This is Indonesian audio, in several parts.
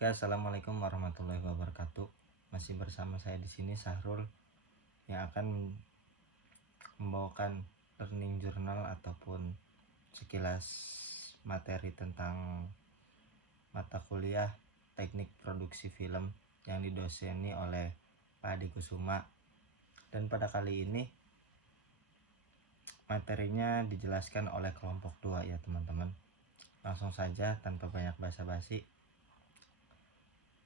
Oke, assalamualaikum warahmatullahi wabarakatuh. Masih bersama saya di sini Sahrul yang akan membawakan learning journal ataupun sekilas materi tentang mata kuliah teknik produksi film yang didoseni oleh Pak Adi Kusuma. Dan pada kali ini materinya dijelaskan oleh kelompok 2 ya teman-teman. Langsung saja tanpa banyak basa-basi.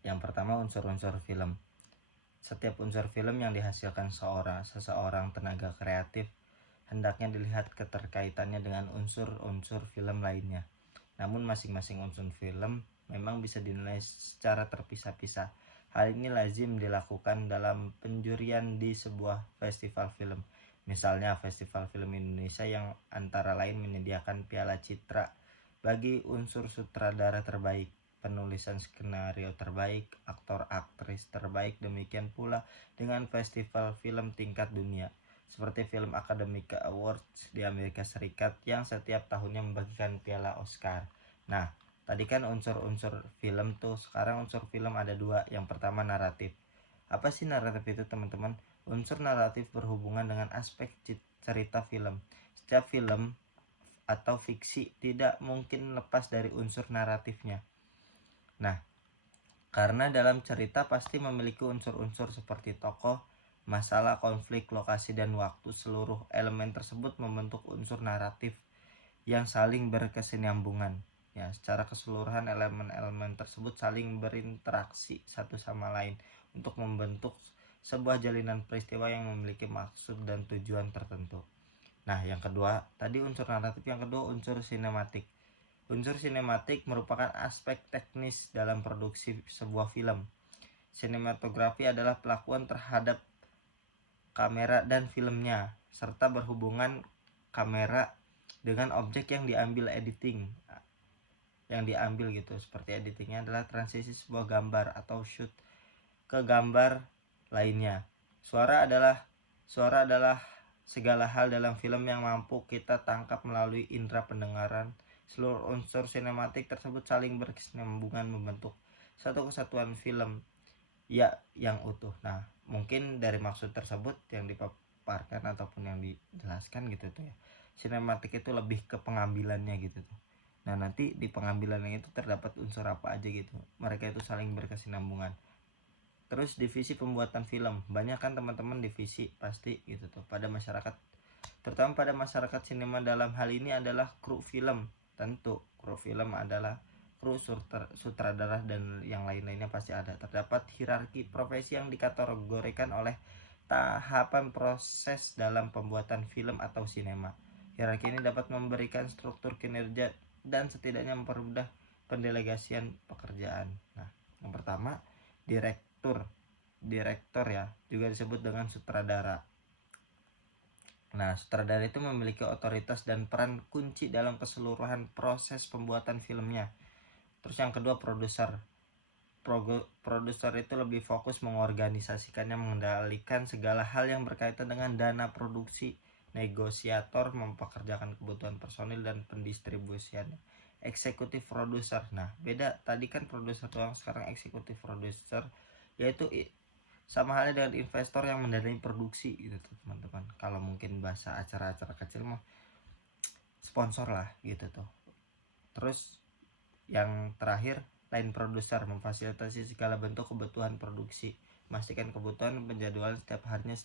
Yang pertama, unsur-unsur film. Setiap unsur film yang dihasilkan seseorang tenaga kreatif hendaknya dilihat keterkaitannya dengan unsur-unsur film lainnya. Namun masing-masing unsur film memang bisa dinilai secara terpisah-pisah. Hal ini lazim dilakukan dalam penjurian di sebuah festival film. Misalnya Festival Film Indonesia yang antara lain menyediakan Piala Citra bagi unsur sutradara terbaik, penulisan skenario terbaik, aktor aktris terbaik. Demikian pula dengan festival film tingkat dunia seperti Film Academy Awards di Amerika Serikat yang setiap tahunnya membagikan piala Oscar. Nah, tadi kan unsur-unsur film tuh, sekarang unsur film ada 2. Yang pertama, naratif. Apa sih naratif itu teman-teman? Unsur naratif berhubungan dengan aspek cerita film. Setiap film atau fiksi tidak mungkin lepas dari unsur naratifnya. Nah, karena dalam cerita pasti memiliki unsur-unsur seperti tokoh, masalah, konflik, lokasi, dan waktu. Seluruh elemen tersebut membentuk unsur naratif yang saling berkesinambungan. Ya, secara keseluruhan elemen-elemen tersebut saling berinteraksi satu sama lain untuk membentuk sebuah jalinan peristiwa yang memiliki maksud dan tujuan tertentu. Nah, yang kedua, tadi unsur naratif, yang kedua unsur sinematik. Unsur sinematik merupakan aspek teknis dalam produksi sebuah film. Sinematografi adalah pelakuan terhadap kamera dan filmnya, serta berhubungan kamera dengan objek yang diambil gitu. Seperti editingnya adalah transisi sebuah gambar atau shoot ke gambar lainnya. Suara adalah segala hal dalam film yang mampu kita tangkap melalui indera pendengaran. Seluruh unsur sinematik tersebut saling berkesinambungan membentuk satu kesatuan film ya yang utuh. Nah, mungkin dari maksud tersebut yang dipaparkan ataupun yang dijelaskan gitu tuh ya, sinematik itu lebih ke pengambilannya gitu tuh. Nah, nanti di pengambilannya itu terdapat unsur apa aja gitu, mereka itu saling berkesinambungan. Terus divisi pembuatan film, banyak kan teman-teman divisi pasti gitu tuh pada masyarakat, terutama pada masyarakat sinema. Dalam hal ini adalah kru film. Tentu kru film adalah kru sutradara dan yang lain-lainnya pasti ada. Terdapat hierarki profesi yang dikategorikan oleh tahapan proses dalam pembuatan film atau sinema. Hierarki ini dapat memberikan struktur kinerja dan setidaknya mempermudah pendelegasian pekerjaan. Nah, yang pertama, direktur ya, juga disebut dengan sutradara. Nah, sutradara itu memiliki otoritas dan peran kunci dalam keseluruhan proses pembuatan filmnya. Terus yang kedua, produser. Produser itu lebih fokus mengorganisasikannya, mengendalikan segala hal yang berkaitan dengan dana produksi. Negosiator mempekerjakan kebutuhan personil dan pendistribusiannya. Eksekutif produser. Nah, beda tadi kan produser doang, sekarang eksekutif produser, yaitu sama halnya dengan investor yang mendanai produksi gitu tuh teman-teman. Kalau mungkin bahasa acara-acara kecil mah sponsor lah gitu tuh. Terus yang terakhir, line producer, memfasilitasi segala bentuk kebutuhan produksi, memastikan kebutuhan penjadwalan setiap harinya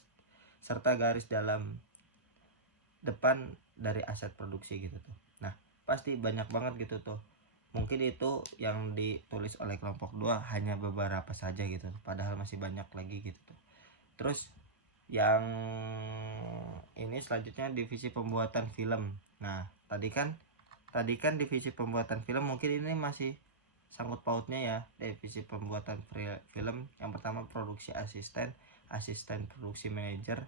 serta garis dalam depan dari aset produksi gitu tuh. Nah, pasti banyak banget gitu tuh. Mungkin itu yang ditulis oleh kelompok 2 hanya beberapa saja gitu, padahal masih banyak lagi gitu tuh. Terus yang ini selanjutnya divisi pembuatan film. Nah, tadi kan divisi pembuatan film, mungkin ini masih sangkut pautnya ya. Divisi pembuatan film yang pertama, produksi asisten produksi manajer,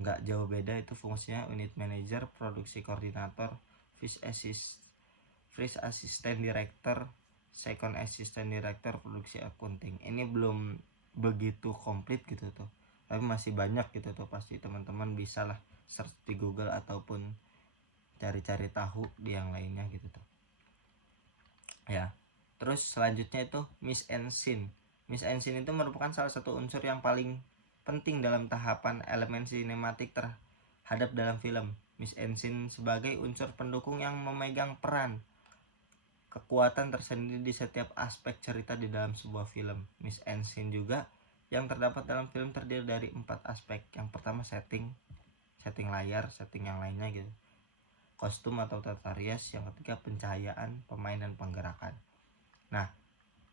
nggak jauh beda itu fungsinya. Unit manager, produksi koordinator, first assistant director, second assistant director, produksi accounting. Ini belum begitu komplit gitu tuh, tapi masih banyak gitu tuh. Pasti teman-teman bisa lah search di Google ataupun cari-cari tahu di yang lainnya gitu tuh ya. Terus selanjutnya itu mise en scene. Mise en scene itu merupakan salah satu unsur yang paling penting dalam tahapan elemen sinematik terhadap dalam film. Mise en scene sebagai unsur pendukung yang memegang peran kekuatan tersendiri di setiap aspek cerita di dalam sebuah film. Mise en scene juga yang terdapat dalam film terdiri dari 4 aspek. Yang pertama setting layar, setting yang lainnya gitu. Kostum atau tata rias, yang ketiga pencahayaan, pemain dan penggerakan. Nah,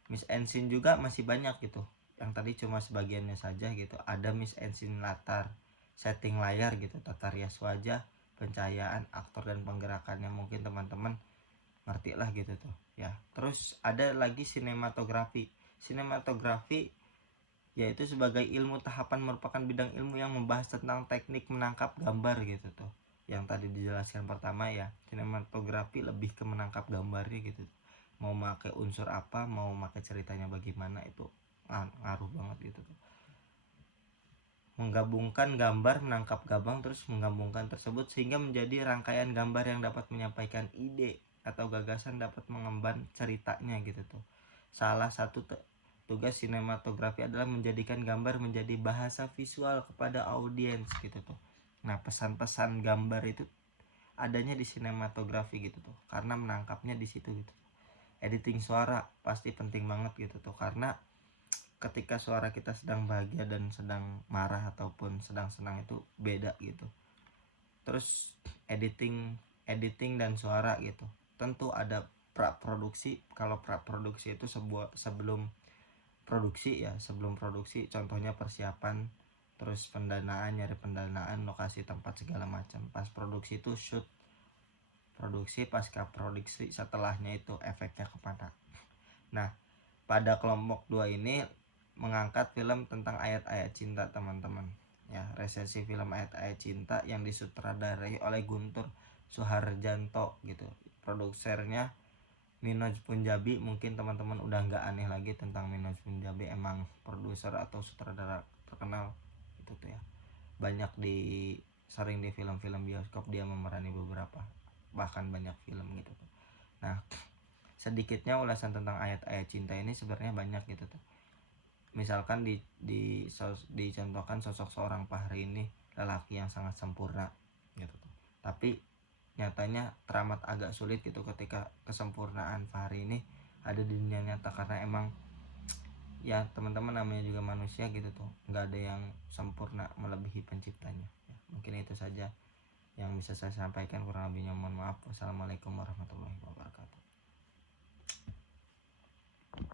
mise en scene juga masih banyak gitu. Yang tadi cuma sebagiannya saja gitu. Ada mise en scene latar, setting layar gitu, tata rias wajah, pencahayaan, aktor dan penggerakannya mungkin teman-teman ngerti lah gitu tuh ya. Terus ada lagi sinematografi. Sinematografi yaitu sebagai ilmu tahapan merupakan bidang ilmu yang membahas tentang teknik menangkap gambar gitu tuh. Yang tadi dijelaskan pertama ya, sinematografi lebih ke menangkap gambarnya gitu. Mau pakai unsur apa, mau pakai ceritanya bagaimana, itu ngaruh banget gitu tuh. Menggabungkan gambar, menangkap gambar, terus menggabungkan tersebut sehingga menjadi rangkaian gambar yang dapat menyampaikan ide atau gagasan, dapat mengemban ceritanya gitu tuh. Salah satu tugas sinematografi adalah menjadikan gambar menjadi bahasa visual kepada audiens gitu tuh. Nah, pesan-pesan gambar itu adanya di sinematografi gitu tuh, karena menangkapnya di situ gitu. Editing suara pasti penting banget gitu tuh, karena ketika suara kita sedang bahagia dan sedang marah ataupun sedang senang itu beda gitu. Terus editing dan suara gitu. Tentu ada praproduksi. Kalau praproduksi itu sebelum produksi ya, sebelum produksi, contohnya persiapan, terus nyari pendanaan, lokasi tempat segala macam. Pas produksi itu shoot, produksi, pasca produksi, setelahnya itu efeknya kepada. Nah, pada kelompok 2 ini mengangkat film tentang ayat-ayat cinta teman-teman ya, resensi film ayat-ayat cinta yang disutradarai oleh Guntur Suharjanto gitu. Produsernya Minoj Punjabi. Mungkin teman-teman udah nggak aneh lagi tentang Minoj Punjabi, emang produser atau sutradara terkenal itu tuh ya. Banyak sering di film-film bioskop dia memerani beberapa, bahkan banyak film gitu tuh. Nah, sedikitnya ulasan tentang ayat-ayat cinta ini sebenarnya banyak gitu tuh. Misalkan dicontohkan sosok seorang Fahri ini lelaki yang sangat sempurna gitu tuh. Tapi nyatanya teramat agak sulit gitu ketika kesempurnaan Fahri ini ada di dunia nyata, karena emang ya teman-teman namanya juga manusia gitu tuh, nggak ada yang sempurna melebihi penciptanya ya. Mungkin itu saja yang bisa saya sampaikan, kurang lebihnya mohon maaf. Wassalamualaikum warahmatullahi wabarakatuh.